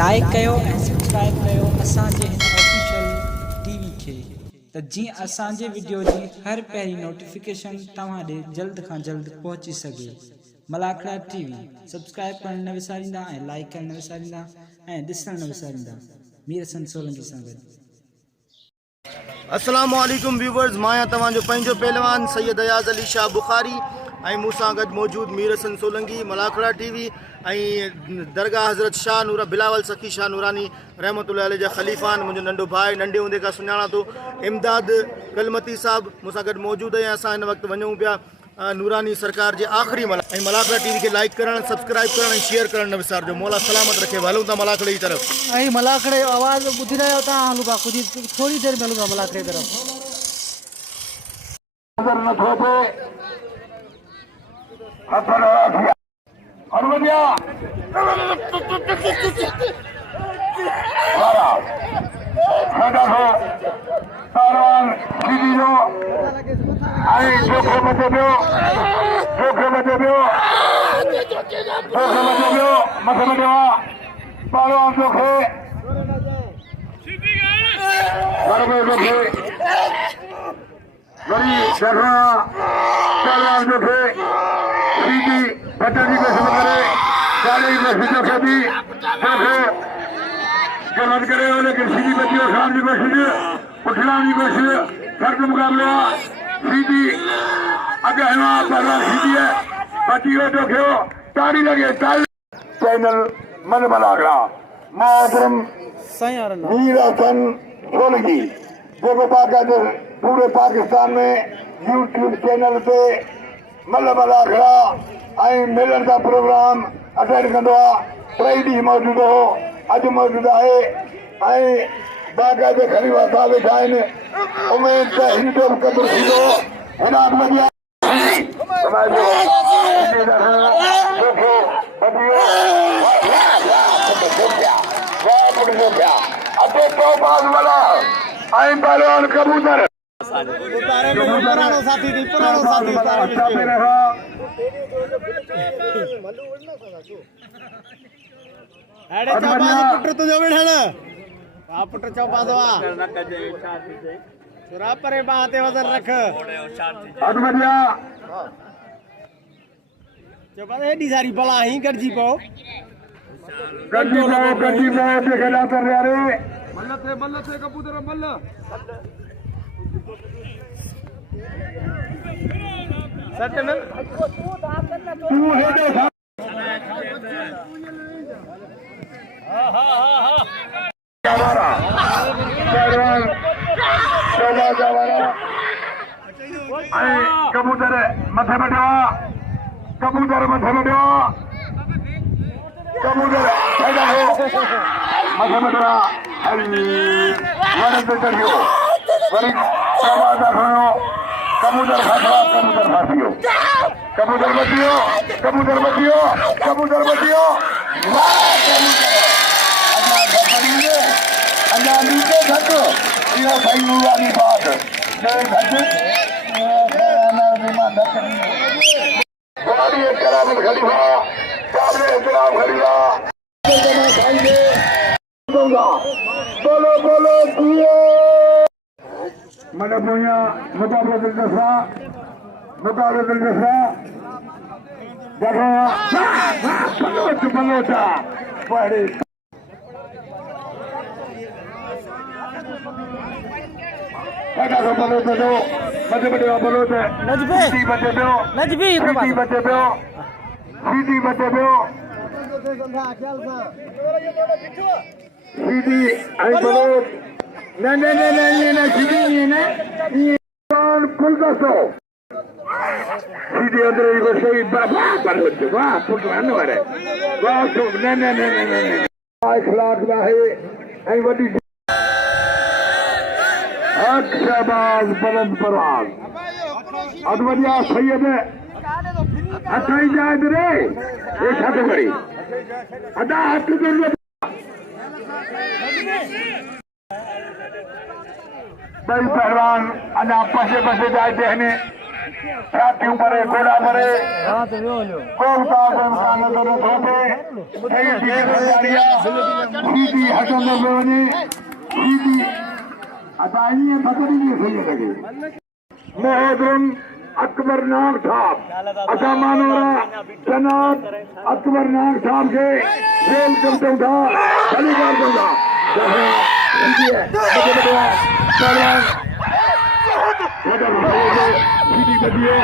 Like कयो ऐं subscribe कयो असांजे हिन ऑफिशियल टीवी खे त जीअं असांजे वीडियो जी हर पहिरीं नोटिफिकेशन तव्हां ॾे जल्द खां जल्द पहुची सघे। मलाखड़ा टीवी सब्सक्राइब करण न विसारींदा ऐं लाइक करण न विसारींदा ऐं ॾिसण न विसारींदा। मीर हसन सोलंकी सां गॾु। अस्सलाम वालेकुम व्यूवर्स, मां तव्हांजो पंहिंजो पहलवान सैयद अयाज़ अली शाह बुखारी ऐं मूंसां गॾु मौजूद मीर हसन सोलंकी, मलाखड़ा टीवी ऐं दरगाह हज़रत शाह नूरा बिलावल सखी शाह नूरानी रहमतुल्लाह अलैह जा ख़लीफ़ान। मुंहिंजो नंढो भाई नंढे हूंदे खां सुञाणा थो, इमदाद कलमती साहब मूंसां गॾु मौजूदु आहे। असां हिन वक़्तु वञूं पिया नूरानी सरकार जे आख़िरी ऐं मलाखड़ा टीवी खे लाइक करणु, सब्सक्राइब करणु ऐं शेयर करणु न विसारिजो। मौला सलामत रखे। हलूं था मलाखड़े जी तरफ़। ऐं मलाखड़े आवाज़ ॿुधी रहियो था। हलूं था कुझु थोरी देरि में हलूं था मलाखड़े तरफ़। चैनल मन मलाखड़ा मोहतरम मीर हसन सोलंकी जो पूरे पाकिस्तान में यूट्यूब चैनल पे मल मलाखड़ा ऐं मिलन का प्रोग्राम अटेंड कंदो आहे। 3 ॾींहं मौजूदु हो, अॼु मौजूदु आहे ऐं बाक़ाइदे ख़लीफ़ा साहब वेठा आहिनि। उमेद त हिन जो बि क़दुरु थींदो। पहलवान कबूतर पुराणो साथी पुट तुझो वेठल पुट चौपास सुरा परे बाह ते वजन रख चौपास एडी सारी बला ही गड़जी पो ते खेला कर रे मल्ल थे कबूतर मल्ल सट में तू है दे कबूतर मथे बैठा कबूतर मथे बैठा कबूतर मथे बैठा वरद चढ़ियो वरी कबूतर फासियो कबूतर बचियो कबूतर बचियो कबूतर बचियो अल्लाह नीचे घट इहो सही नूरानी बात बोलो बोलो मन पुया मुकाबला बलोचा पढ़े सीधे अंदर सही इखलाक है वॾी शहबाज बुलंद पराग अदवरिया सैयद अठाई जायद रे ये छाते पड़ी अदा हाथ के भाई पहलवान अना पसे पसे जाते हैं छातियों पर घोड़ा मरे कोलता इम्कान दोनों धोते सीधी हटों में वञे सीधी अदाई बदली नहीं सही लगे मोहद्रम अकबर नाग साहब असा मानोरा जनाब अकबर नाग साहब के जेल करते था खाली कर दूंगा सीधी बदिए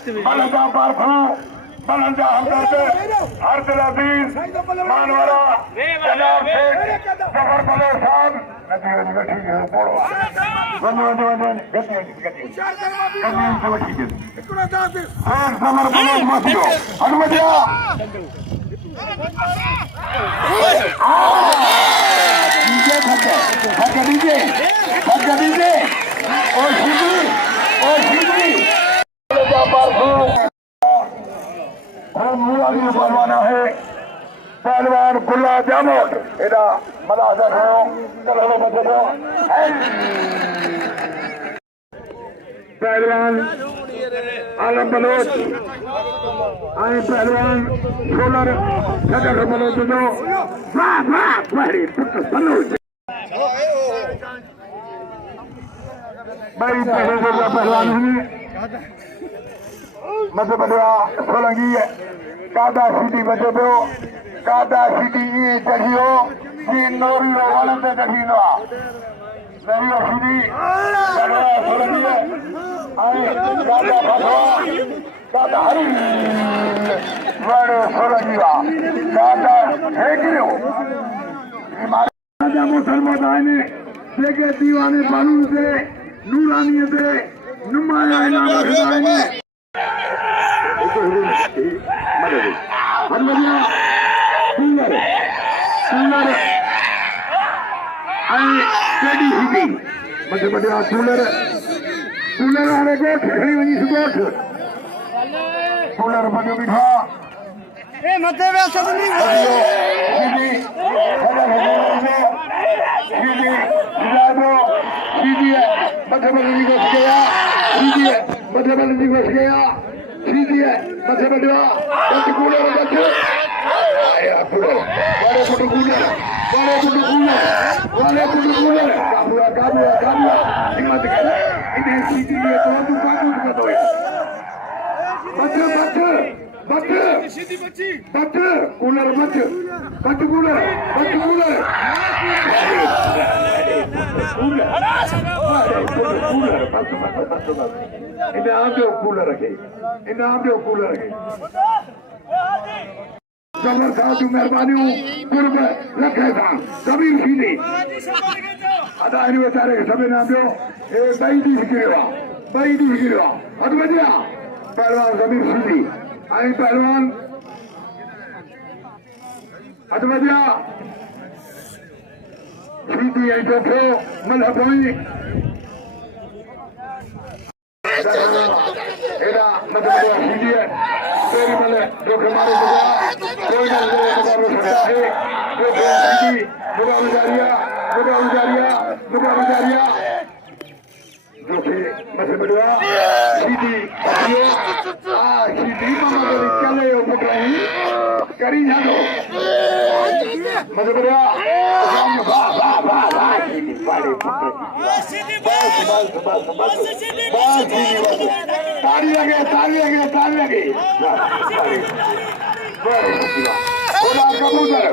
बलंदा पारफा बलंदा हमदर्द हर दिल अजीज मानवारा जनाब शेख जफर बलोच साहब नदी ठीक है बोलो गति हां जफर बलोच मासियो हनुमतिया डीजे ओ शिवरी पहलवान है पहलवान गुल्ला जामोद एडा मलाजा चलो पहलवान आलम बलोच आए पहलवान सोलर सदर बलोच जो बलोच भाई पहलवान मध्य प्रदेश सोलंगी कादा सीटी बचे पियो कादा सीटी ये चढ़ियो ये नोरी वाले से चढ़ी नो नरियो सीटी कादा सोलंगी आई कादा फसवा कादा हरी बड़े सोलंगी वा कादा है क्यों हमारे राजा मुसलमान आने देखे दीवाने बालू से नूरानी से नुमाया इनाम खिलाएंगे हनुमतिया कूलर मध्य प्रदेश कूलर हारे गोठ खड़ी वही गोठ कूलर बनो बिठा मध्य सीधी है मध्य बड़वा बच कूलर बच आया कूलर बड़े कुटु कूलर काबुआ हिम्मत कर इन्हें सीधी लिए तो तू काबू कर दो बच सीधी बच्ची बच कूलर बच कूलर इन्हें आप जो कूलर रखे जबर साहब जो मेहरबानी कुर्ब रखे था कबीर सीधी अदा इन बेचारे के सभी नाम जो बई दी गिरवा हद बजिया पहलवान कबीर सीधी आई पहलवान हद बजिया सीधी आई तो मलहबोई एरा मतलब सीधी है तेरी मले जो हमारे कोई ना सकता है जो सीधी बुरा गुजारिया जो कि मध्य बड़वा सीधी सीधी मामा चले उपक्रमी करी जानो मध्य बड़वा ताली लगे कबूतर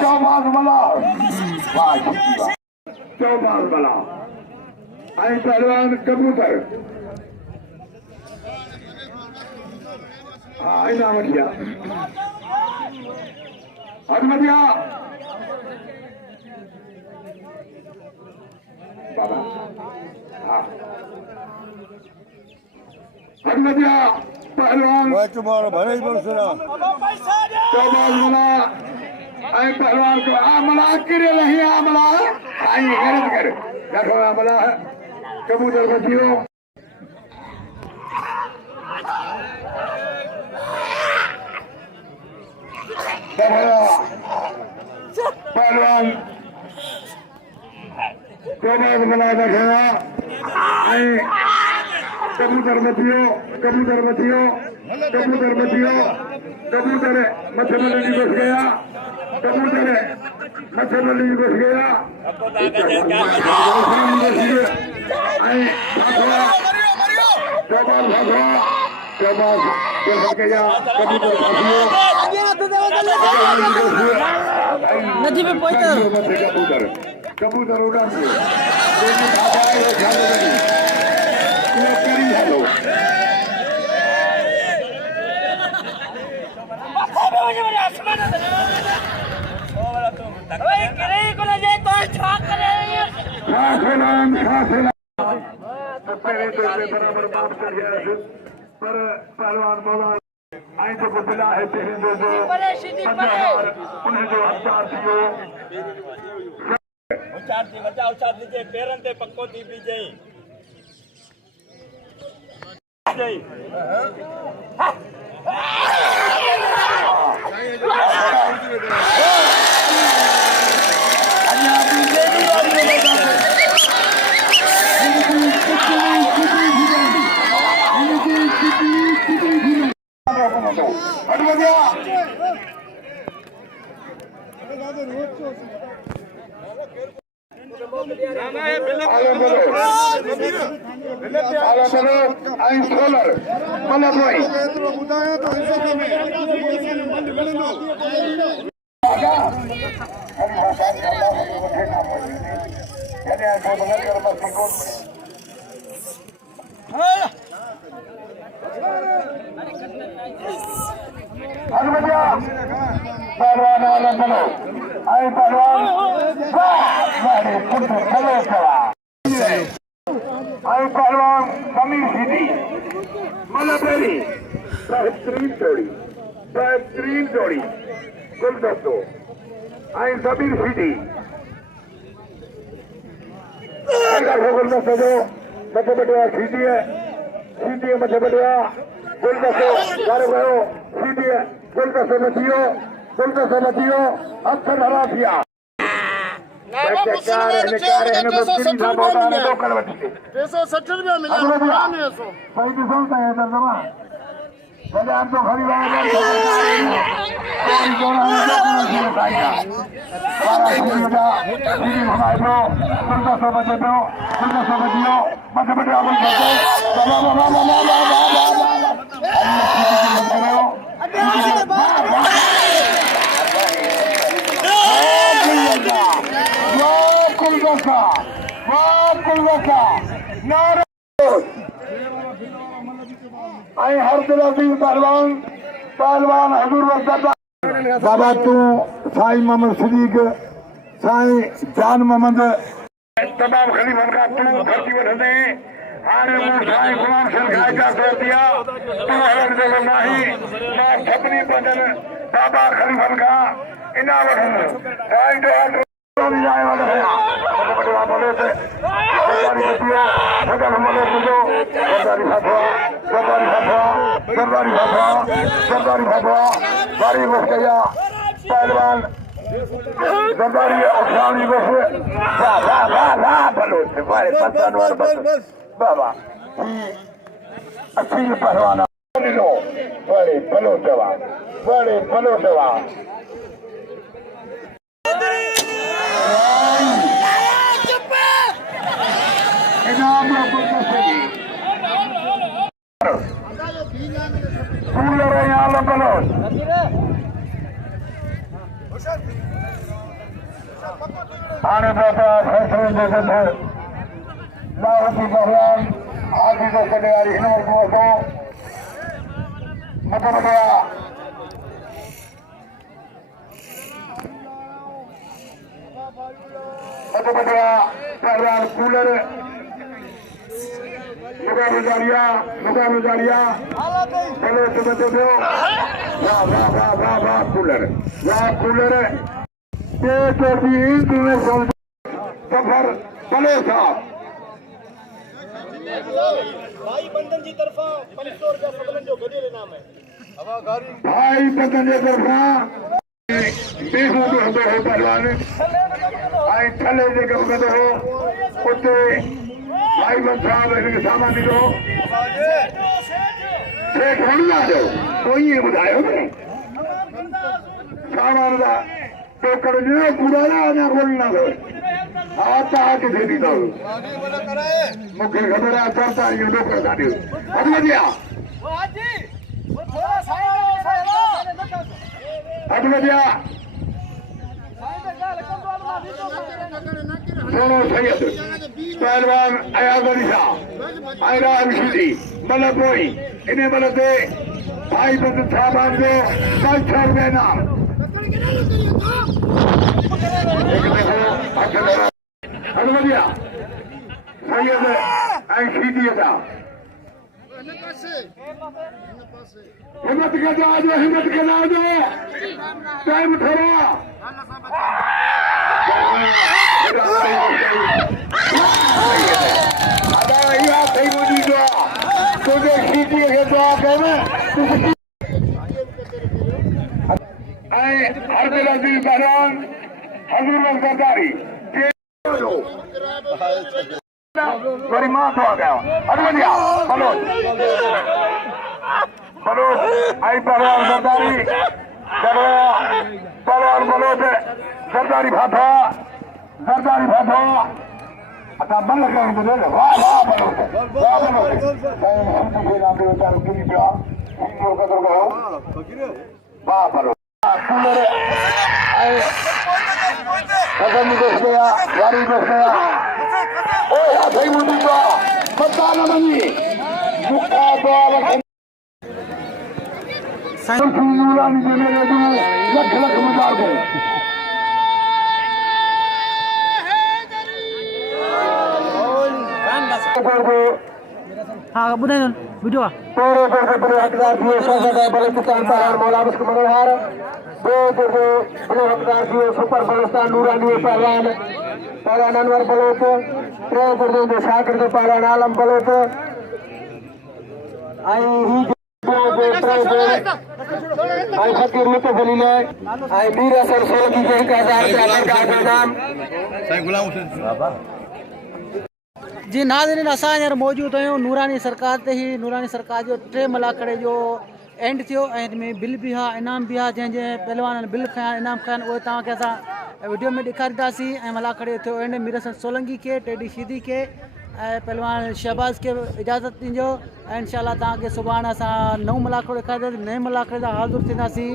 चौबाज बला पहलवान कबूतर हाँ इनाम किया हनुमतिया बाबा हाँ हनुमतिया पहलवान भरे ही बरसना शहबाज मला आई पहलवान को आमला करे नहीं आमला आई गरज कर देखो आमला कबूतर बचियो पहलवान शहबाज मला देखा आई कबूतर बचियो कबूतर बचियो कबूतर बचियो कबूतर मछली घुस गया कबूतर मछली घुस गया नदी में कबूतर कबूतर उड़ा बराबर माफ कर गया पर पहलवान बोला आई तो बिला है उन्हें जो हथियार दियो उचार दीजिए पेरन ते पक्को दी भी जई पहलवान समीर सीधी मलबेरी बेहतरीन जोड़ी गुलदस्तो आई समीर सीधी गुलदस्तो जो मध्य बटिया सीधी है मध्य बटिया गुलदस्तो घर गयो सीधी है गुलदस्तो बचियो अक्सर हरा किया हर दिल पहलवान हजूर बाबा तू साईं मोहम्मद सिद्दीक साईं जान मोहम्मद तमाम खलीफन का तू भर्ती वठंदे हाणे मूं साईं गुलाम सिंह खाजा कर दिया तू हरण जो नहीं मां सभिनी बदल बाबा खलीफन का इना वठंद साईं जो जाए वाला है बड़ा बोले थे सरदारी बतिया सदन बोले तो सरदारी भाषा बारी बस गया पहलवान सरदारी अफसानी बस भलो से बारे बस बाबा अच्छी पहलवान बड़े भलो सेवा आने फैसले देते लाहौती पहलवान आदि को कटियारी हिनवर को मतलब पहलवान कूलर मुकाबले जारिया चलो सुबह तो दो वाह वाह वाह वाह वाह कूलर ये चौथी इंटरनेशनल सफर चले साहब भाई बंधन जी तरफा 500 रुपया सबलन जो गॾे नाम है भाई बंधन जे तरफा बेहू जो हूंदो हो पहलवान ऐं थले जेके हूंदो हो उते भाई बंद साहब हिनखे सामान ॾिनो सेठ वणंदा जो पोइ ईअं ॿुधायो न सामान जा टोकड़ ॾिनो पूरा अञा ॻोल्हणा अथव हा तव्हां किथे ॾींदव मूंखे ख़बर आहे 44 टोकड़ था ॾियो हथ वधिया सोनो सैयद पहलवान अयाज अली शाह आयरा अमशीदी मतलब कोई इन्हें मतलब दे भाई बंद साहबान जो 500 रुपए इनाम हनुमदिया सैयद अमशीदी था हिम्मत के जा टाइम थोड़ा बड़ी मां तो आ गया हनुमदिया बलोच आई पहलवान सरदारी पहलवान बलोच सरदारी भाठा अच्छा बंद करें तो ले वाह बलोच वाह बलोच गाड़ी बस गया सही मुझे पता न बनी नूरानी जे मेरे दू लख मजार को हाँ ॿुधाईंदो वीडियो आहे तोड़े दर्जे बड़े हकदार थी बलोचिस्तान पहाड़ मौला मुश्क मनोहर दो दर्जे बड़े हकदार थी सुपर बलोचिस्तान नूरानी पहलवान अनवर बलोच टे दर्जे जो शागिर्द पहलवान आलम बलोच फकीर लुत्फ अली मीर हसन सोलंकी के 1000 रुपया नाम जी नाज़रीन असां हींअर मौजूदु आहियूं नूरानी सरकार ते ही नूरानी सरकार जो 3 मलाखड़े जो एंड थियो ऐं हिन में बिल भी आहे इनाम भी आहे जंहिं पहलवान बिल खया इनाम खया उहे तव्हांखे असां वीडियो में ॾेखारींदासीं ऐं मलाखड़े थियो एंड मीर हसन सोलंकी के टेडी शीदी के पहलवान शहबाज के इजाज़त ॾिजो ऐं इंशाल्लाह तव्हांखे सुभाणे असां नओं मलाखड़ो ॾेखारींदासीं नए मलाखड़े जा हाज़िर थींदासीं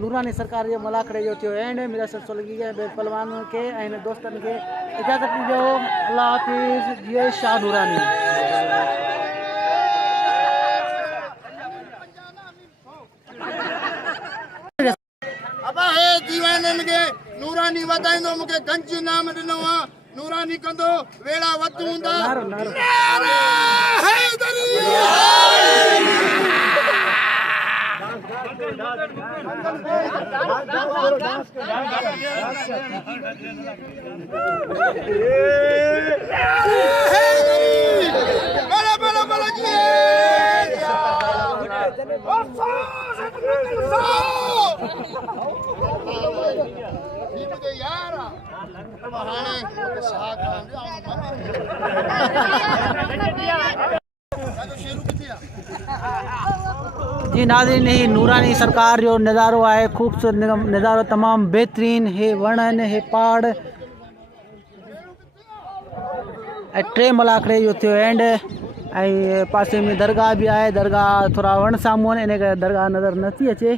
नूरानी सरकार जे मलाखड़े जो थियो एंड मीर हसन सोलंकी के पहलवान के ऐं हिन दोस्तनि खे इजाज़त ॾिजो अल्लाह हाफ़िज़ जय शाह नूरानी दीवाननि खे नूरानी वधाईंदो मूंखे गंज नाम ॾिनो आहे नूरानी कंदो वेड़ा वध हूंदा जी नाज़रीन ही नूरानी सरकार जो नज़ारो आहे ख़ूबसूरत नज़ारो तमामु बेहतरीन हे वण आहिनि हे पहाड़ ऐं 3 मलाखड़े जो थियो एंड ऐं पासे में दरगाह भी आहे दरगाह थोड़ा वण साम्हूं आहिनि इन करे दरगाह नज़र नथी अचे